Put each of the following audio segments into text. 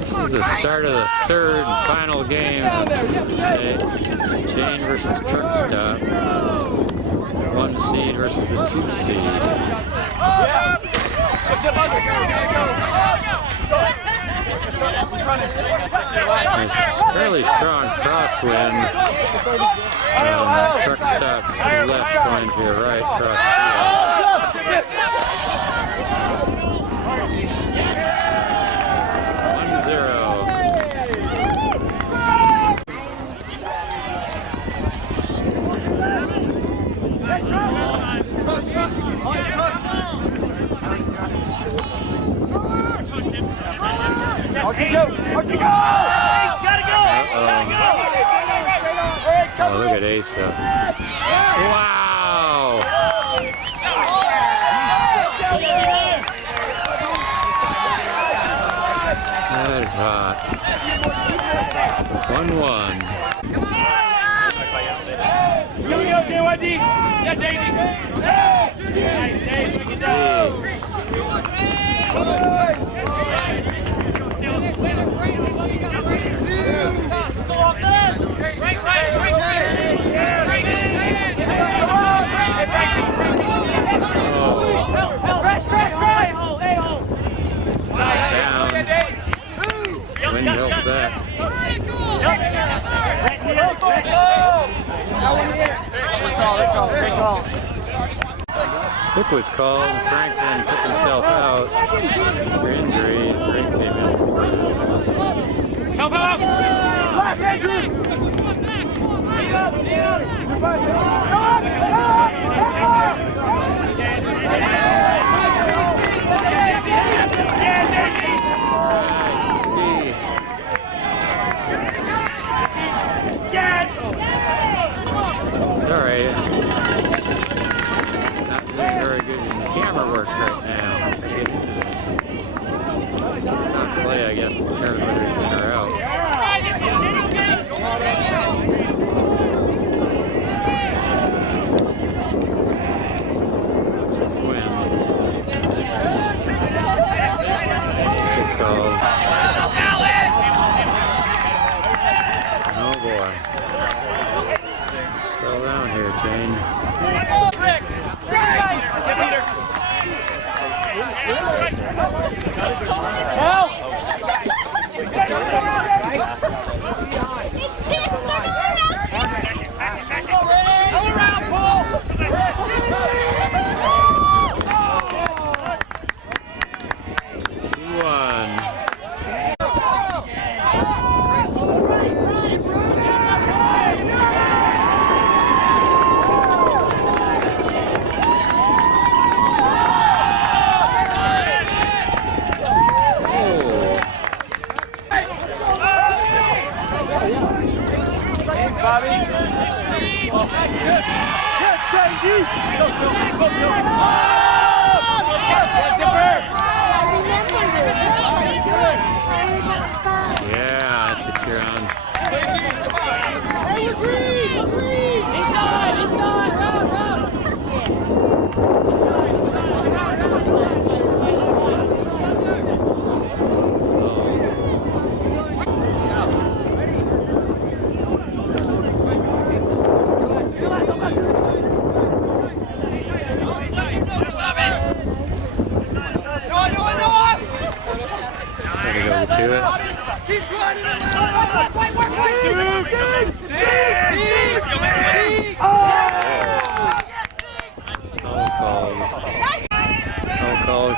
This is the start of the third and final game of today. Jane versus Truck Stop. 1 seed versus the 2 seed. Nice, fairly strong crosswind. Truck Stop's left going to your right cross field. 1-0. Oh, look at Asa. Wow! That is hot. 1-1. Here we go, JYD. Yeah, Daisy. Nice, Daisy. We can do it. Wind helped that. Hook was called. Franklin took himself out for injury. Greg came in. Help out! Flash, Andrew! Sorry. Not doing very good in camera work right now. It's not play, I guess, to determine whether he's in or out. Just win. Good call. Oh boy. Slow down here, Jane. Help! Yeah, that's a ground.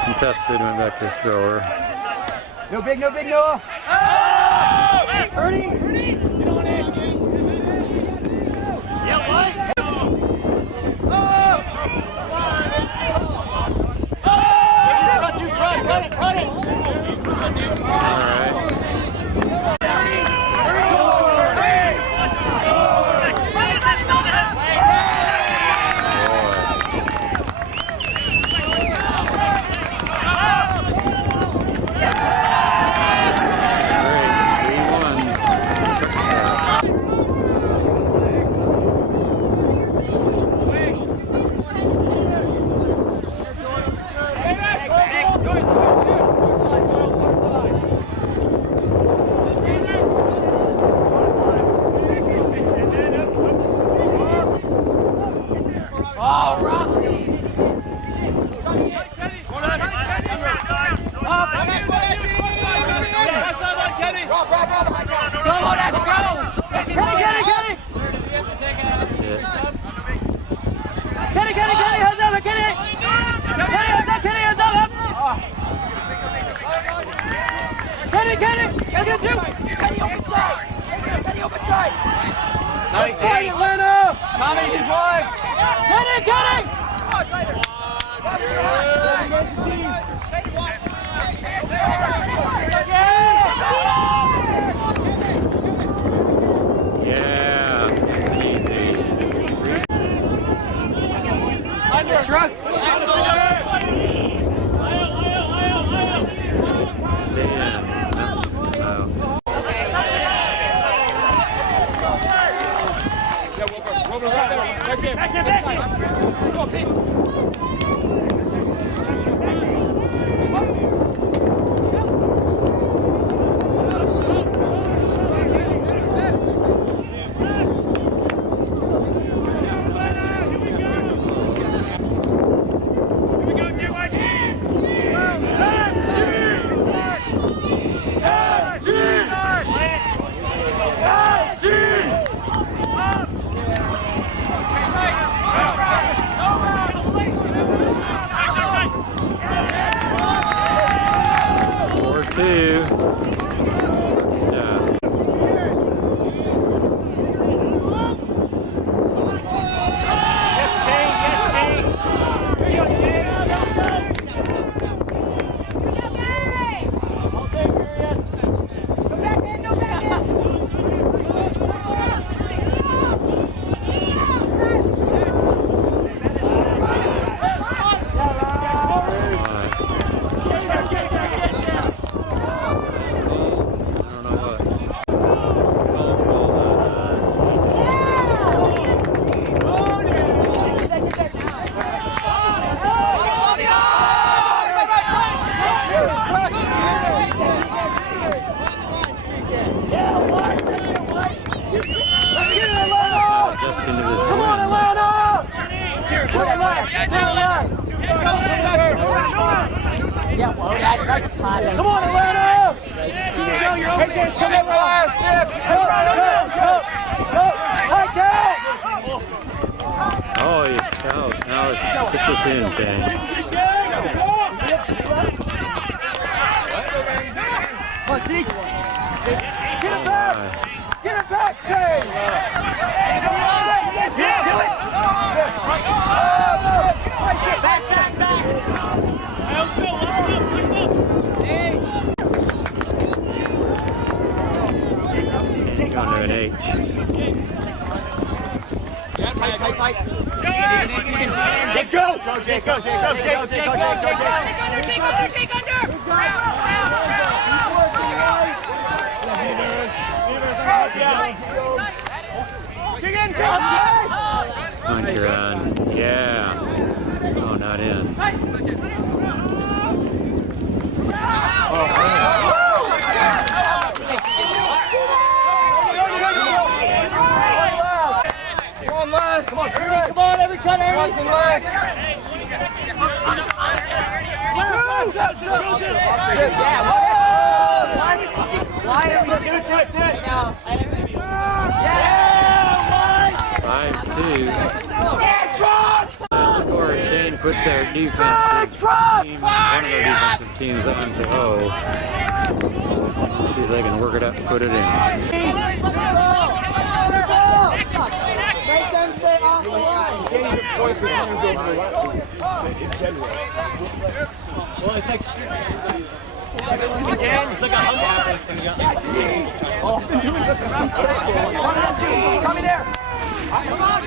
Contested, went back to thrower. No big, Noah. Oh! Ernie! Get on in. Yeah, what? Oh! Run it. All right. Nice, Atlanta! Tommy, he's live! Yeah, easy. Truck! Stay in. Oh. Come on, Atlanta! Come on, last step! Oh, now let's get this in, Shane. Come on, Zeke! Get it back! Get it back, Shane! Do it! Back! Let's go! Change on to an H. Tight. Jake, go! Go, Jake, go! Jake under! On your own. Yeah. Oh, not in. Come on, come on, every cut, Ernie! What? Why are we doing it now? 5-2. Score. Shane put their defensive team, one of their defensive teams on to O. See if they can work it up and put it in. Well, it's like seriously. Again, it's like a hug. Oh, I've been doing this around. Tommy there. Come on,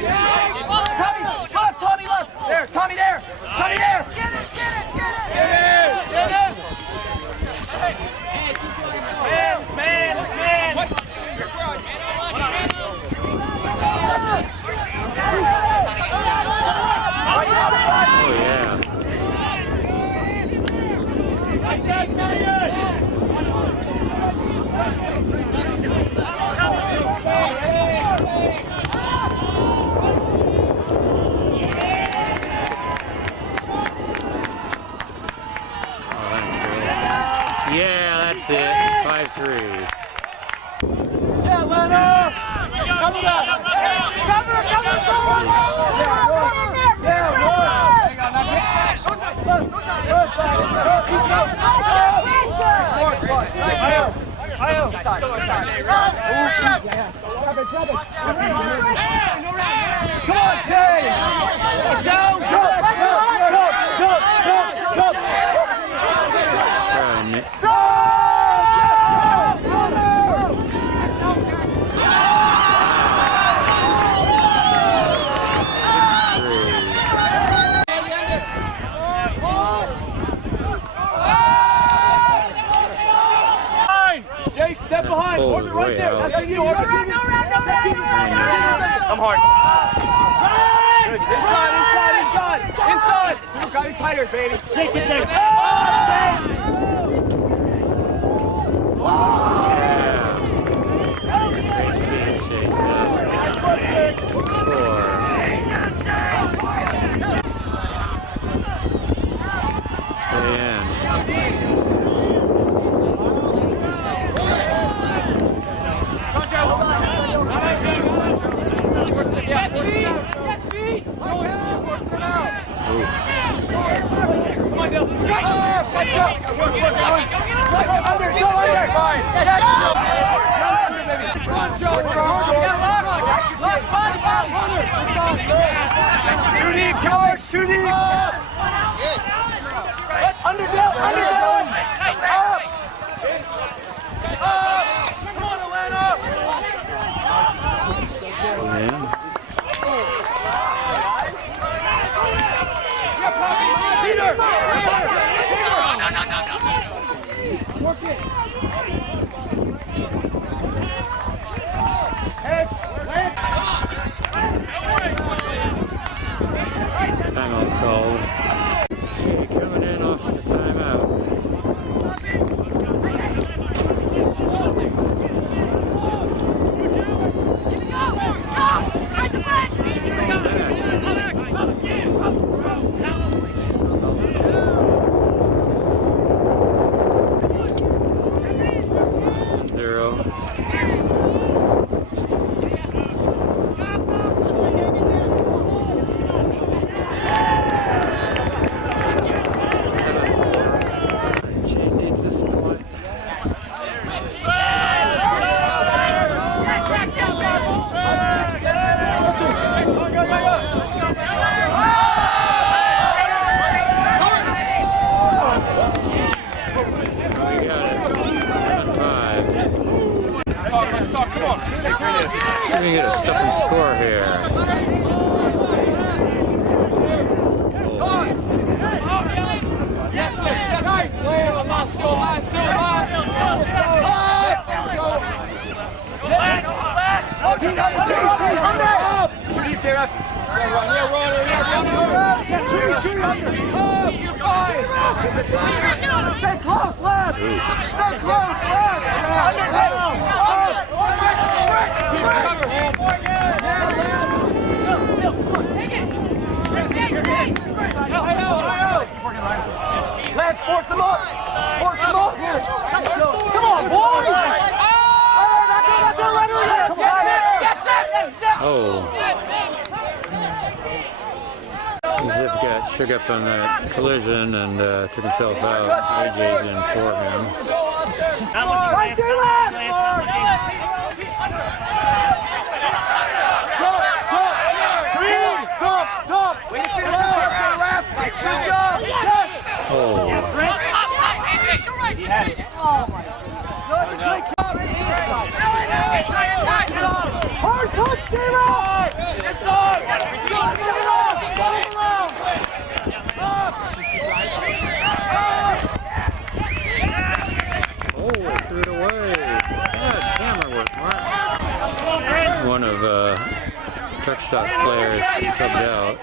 Tommy left, Tommy left. There, Tommy there. Tommy there. Get it. Man. Oh, yeah. That's it. 5-3. Yeah, Lena! Cover that! Cover! Come on, Jay! Joe! Jump! Run. Jake, step behind. Pull Orbit right way there. out. That's for you. Orbit. Come hard. Good. Inside. Got you tired, baby. Take it there. Shooting! Underdog! Up! Come on, Atlanta! Peter! Work it! Timeout called. Shea coming in off the timeout. Let me get a stuffing score here. Stay close, left! Stay close, left! Let's force him up! Force him up! Come on, boys! Oh. Zip got shook up on that collision and took himself out. AJ's in for him. Right to left! Top! Way to finish the left! Good job! Yes! Oh. He had it. Oh my God. Hard touch, J-Rock! It's on! Move it on! Move around! Oh, threw it away. Good camera work, Mark. One of Truck Stop players subbed out.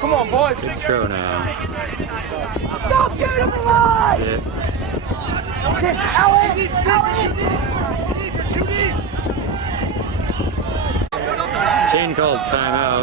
Come on, boys. Good throw now. Stop getting him alive! That's it. Okay, Allen! Shane called timeout.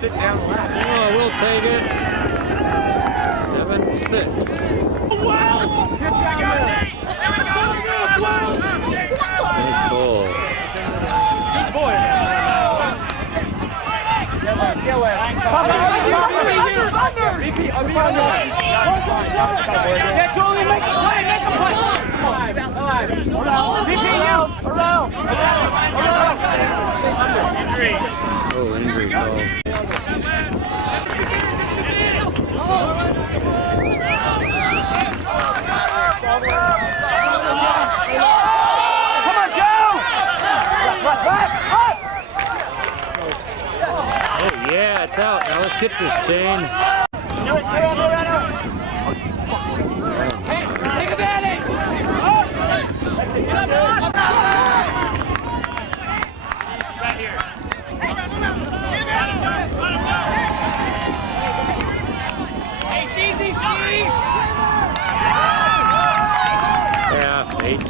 Sit down the ladder. Oh, we'll take it. 7-6. Nice ball. Good boy. Yeah, Julie, make a play, make a play. VP, you. Around. Oh, injury call. Come on, Joe. Oh, yeah, it's out. Now let's get this, Jane. Take advantage. Right here. Hey, it's easy, Steve. Half, 8-6.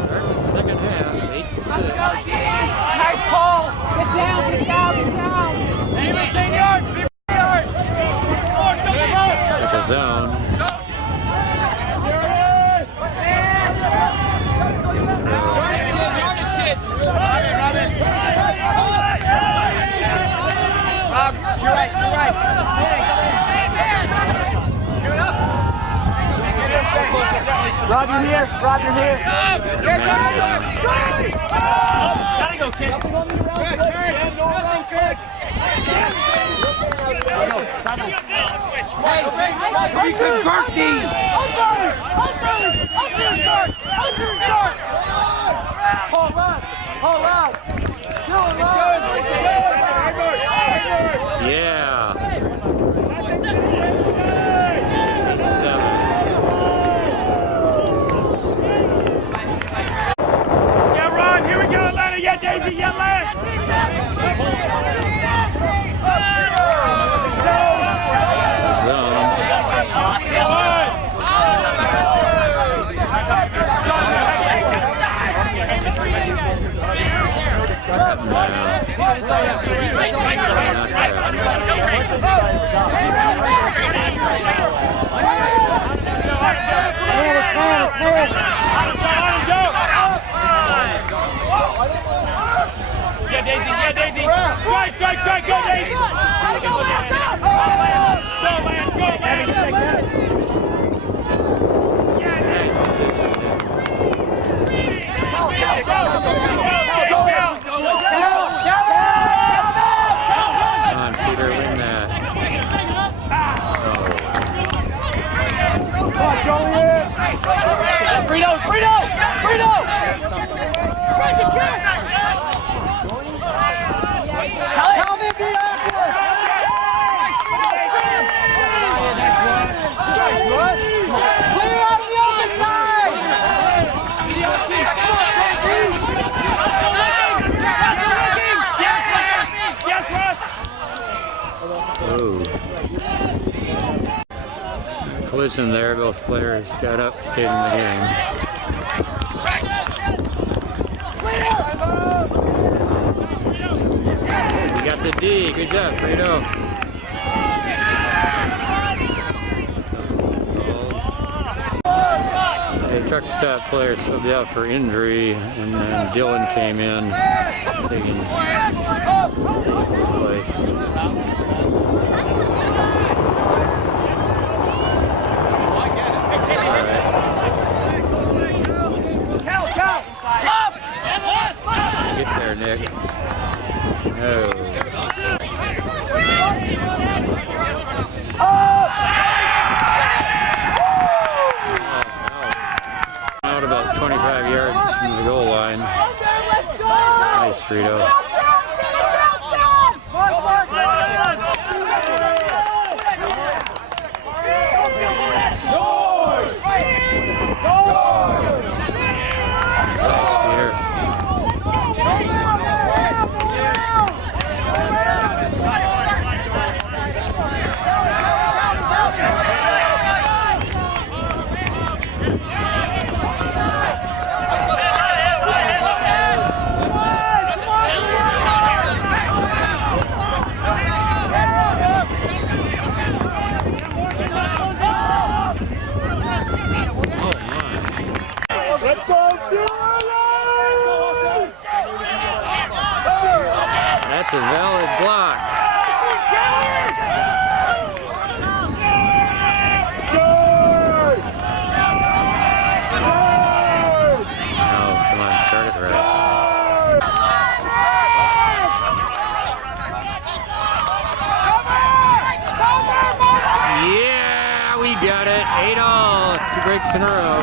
Starting the second half, 8-6. Nice Paul. Get down, get down, get down. Hey, 15 yards, 15 yards. Like a zone. Bob, you're right, you're right. Rob, you're here. Rob, you're here. Gotta go, kid. We convert these. Paul Ross. Paul Ross. Yeah. 8-7. Yeah, Ron, here we go, Atlanta. Yeah, Daisy, yeah, Lance. Zone. Yeah, Daisy, yeah, Daisy. Strike, strike, strike, go, Daisy. Go, Lance, go, Lance, go, Lance. Yeah, Come on, Peter, win that. Come on, Joliet. Frito, Frito, Frito. Calvin, be active. Clear out the open side. Yes, Russ. Oh. Collision there, both players got up, stayed in the game. We got the D, good job, Frito. The truck stop player subbed out for injury, and then Dylan came in, taking his place. Get there, Nick. No. Out about 25 yards from the goal line. Nice, Frito. That's a valid block. Oh, come on, start it right. Yeah, we got it. 8-all. It's 2 breaks in a row.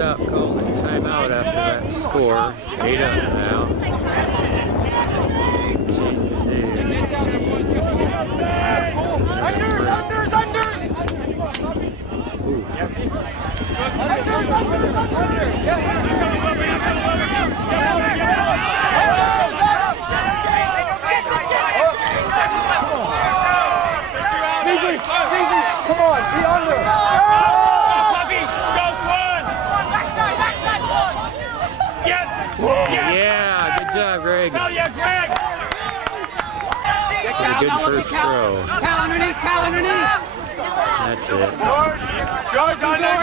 Stop calling timeout after that score. 8-up now. Come on, be under. Yeah, good job, Greg. Hell yeah, Greg! A good first throw. Cal underneath. That's it. George under!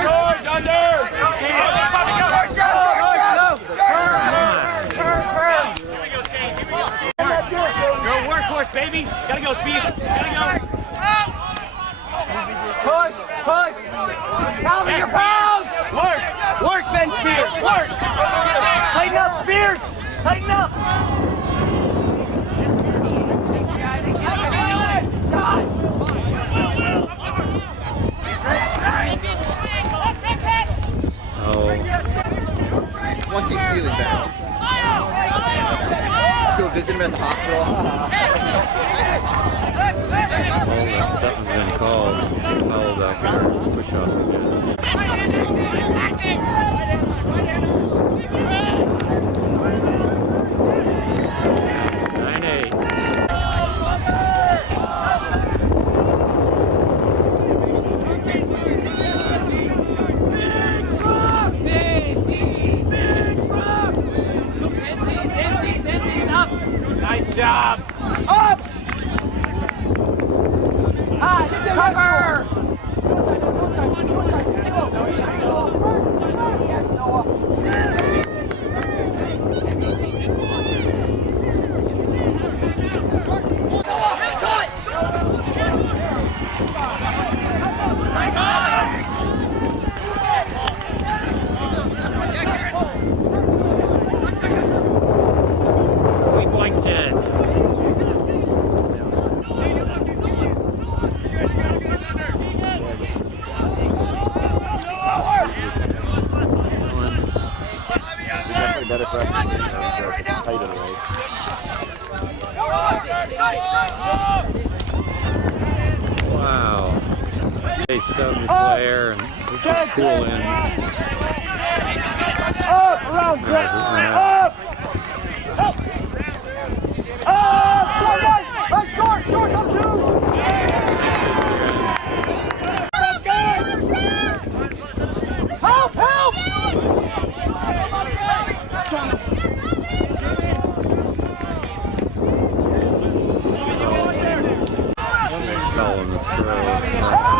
You're a workhorse, baby. Gotta go, Speed. Gotta go. Push. Calvin, your pounds. Work, Ben Spears. Work. Tighten up, Spears. Tighten up. Oh, Once he's feeling better. Let's go visit him at the hospital. something's been called. Foul back there. Push off, I guess. 9-8. Nice job. Up. Cover. Yes, Noah. We blanked it. Better for us to tight of the way. Wow. They subbed the player and we could cool in. Up, around, Greg. Up. Short, come to. Help! Foul on the throw.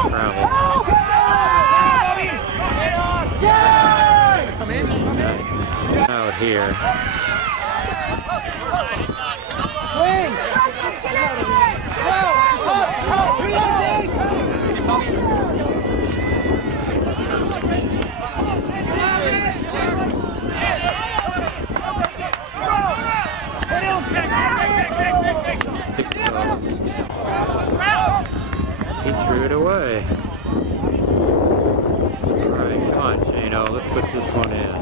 Travel. Out here. He threw it away. Alright, come on, Shano. Let's put this one in.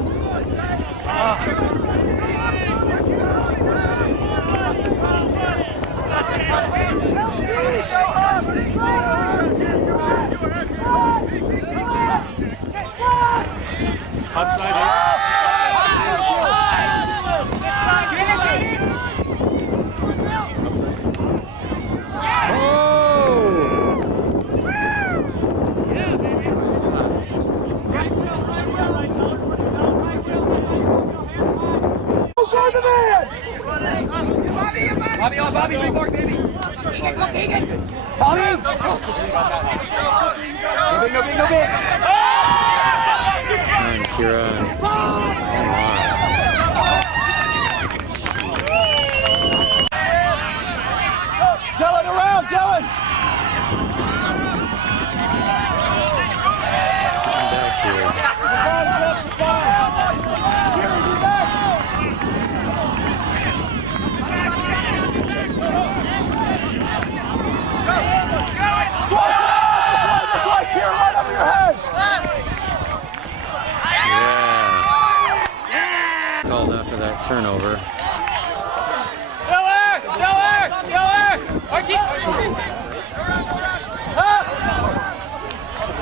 Bobby, 3 mark, baby. Bobby! No big. And Kira. Dylan around, Dylan! Back here. Yeah. Called after that turnover.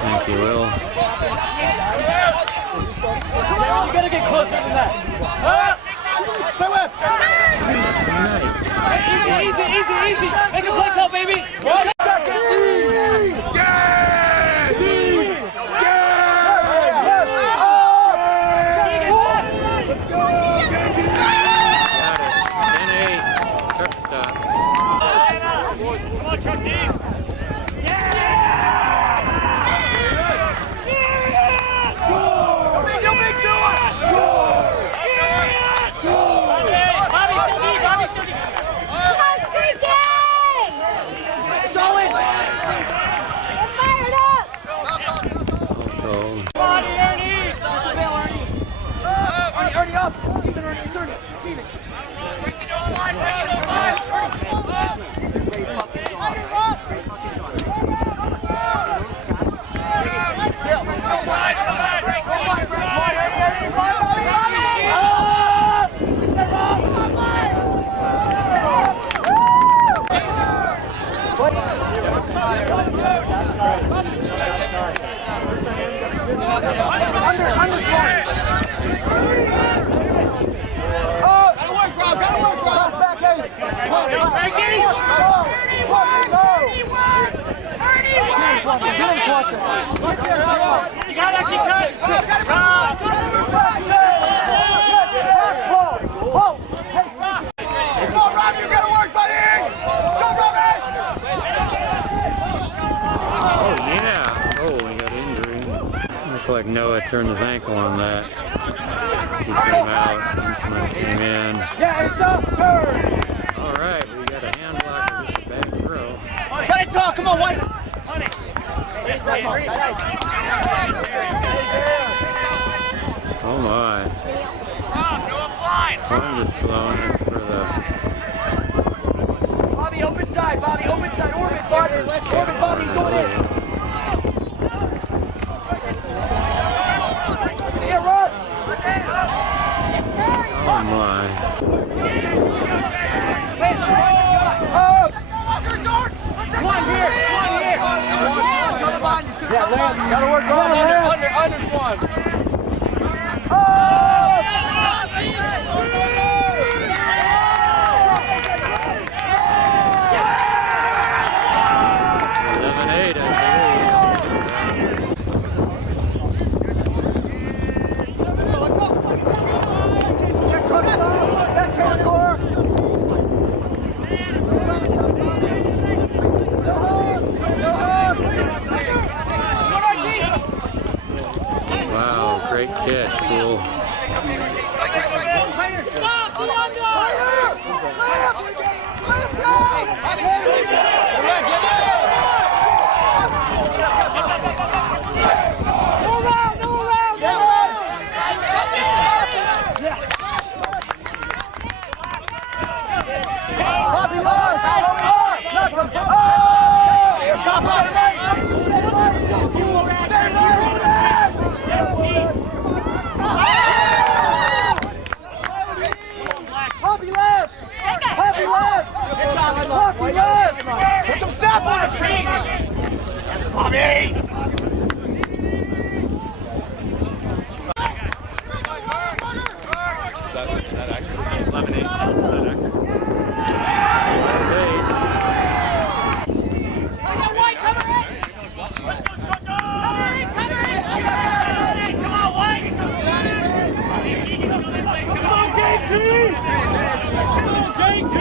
Thank you, Will. You gotta get closer than that. Stay with. Easy. Make a play call, baby. 1 second. Looks like Noah turned his ankle on that. He came out, Eastman came in. Yeah, it's up, turn! Alright, we got a hand block for just a back throw. Let it talk, come on, White! Oh my. I'm just blowing this for the... Bobby, open side, orbit, Bobby. Orbit, Bobby's going in. Yeah, Russ! Oh my. Come on here! Yeah, Lance, gotta work on under Swan. Oh! 11-8, I Wow, great catch, Cool. Put some snap on it, Bobby! That actually 11-8. Is that accurate? 11-8. Come on, White! Come on, JT! Come on, JT!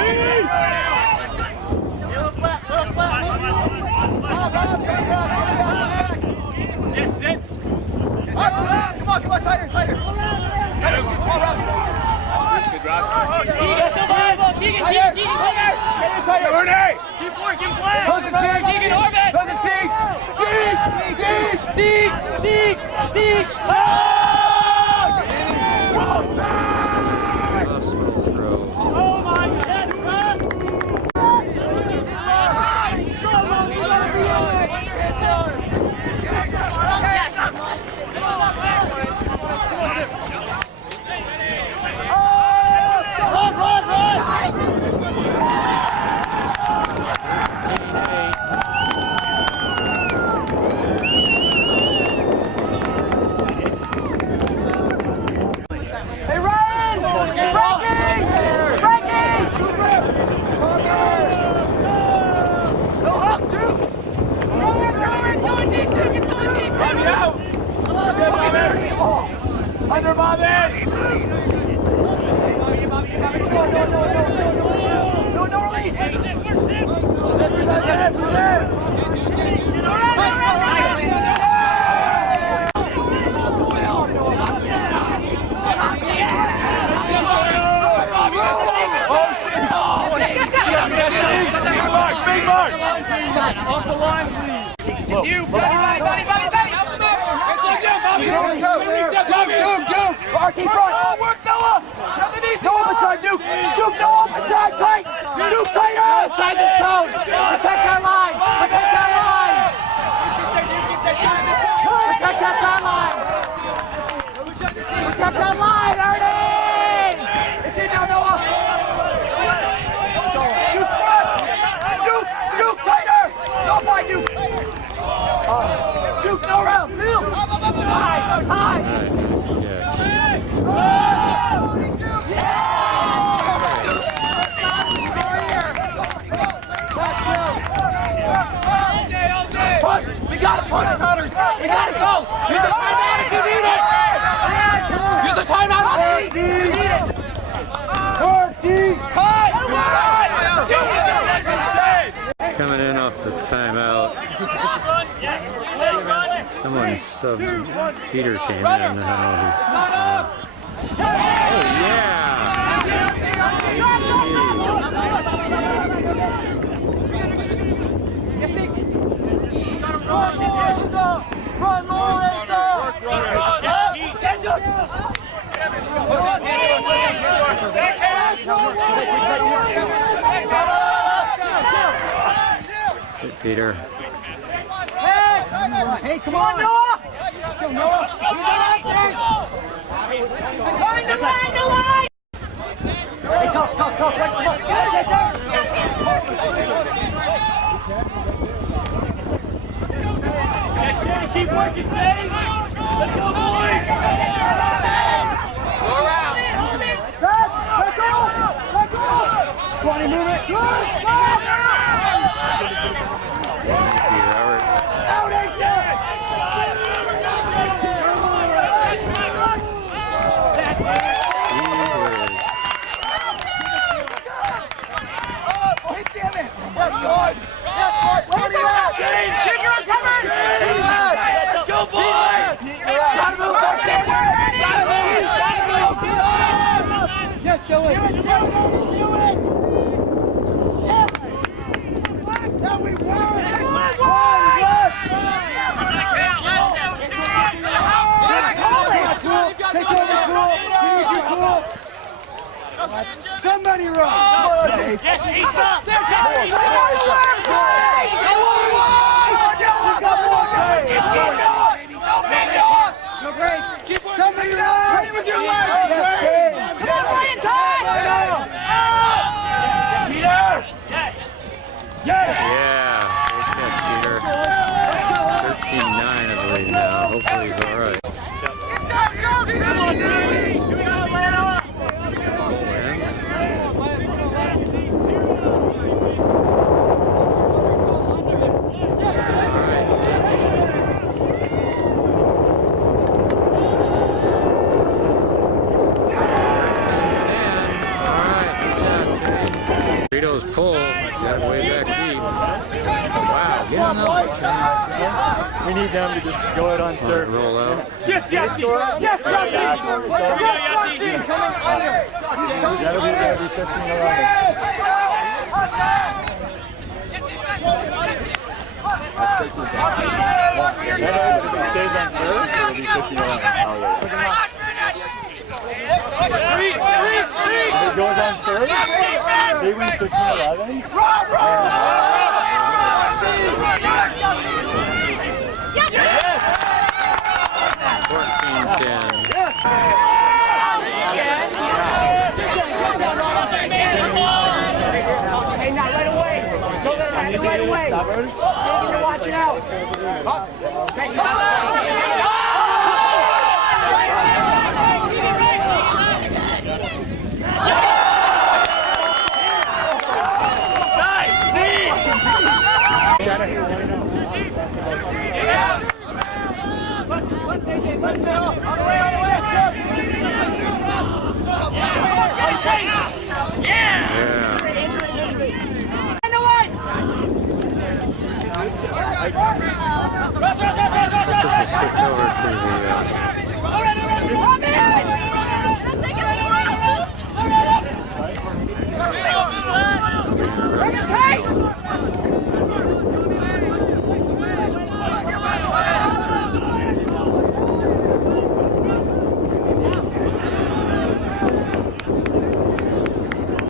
Possible throw. Hey, Ryan! Breaking! Breaking! Go up, Duke! Going deep, Duke, it's going deep. Bobby out! Under Bobby! No release! Off the line, please. You, Bobby. RT front. Oh, work Noah. No open side, Duke. Duke, no open side, tight. Duke, tighter. Outside this zone. Protect that line. Protect that line. Protect that line. Protect that line, Ernie. It's in now, Noah. Duke front. Duke, tighter. No fight, Duke. Duke, no round. High. Push! We gotta push, Cutters! We gotta go! Use the timeout if you need it! Use the timeout on me! You need it! Coming in off the timeout. Someone sub Peter came in. I don't know how he. Oh yeah! Run, Melissa! That's it, Peter. Hey, come on, Noah! Go, Noah! Find the line! Hey, tough, right, come on! Keep working, Dave. Let's go, boys. Go around. Let go! 20, move it! Out, Ace! Let's go, boys. Yes, do it! Now we won! Take over, Cool! We need you, Cool! Somebody run! Yes, Asa. Somebody run! Play with your legs! Peter. Yeah, good catch, Peter. 13-9, I believe now. Hopefully he's all right. Burritos pull, got way back deep. Wow, get on that. We need them to just go out on serve. Roll out. Yes, Yassi. Yes, Yassi. That'll be 15-11. If it stays on serve, it'll be It goes on serve. They win 15-11. 14-10. Hey, now right away. Don't let him have it right away. David, you're watching out. On the way, on the way.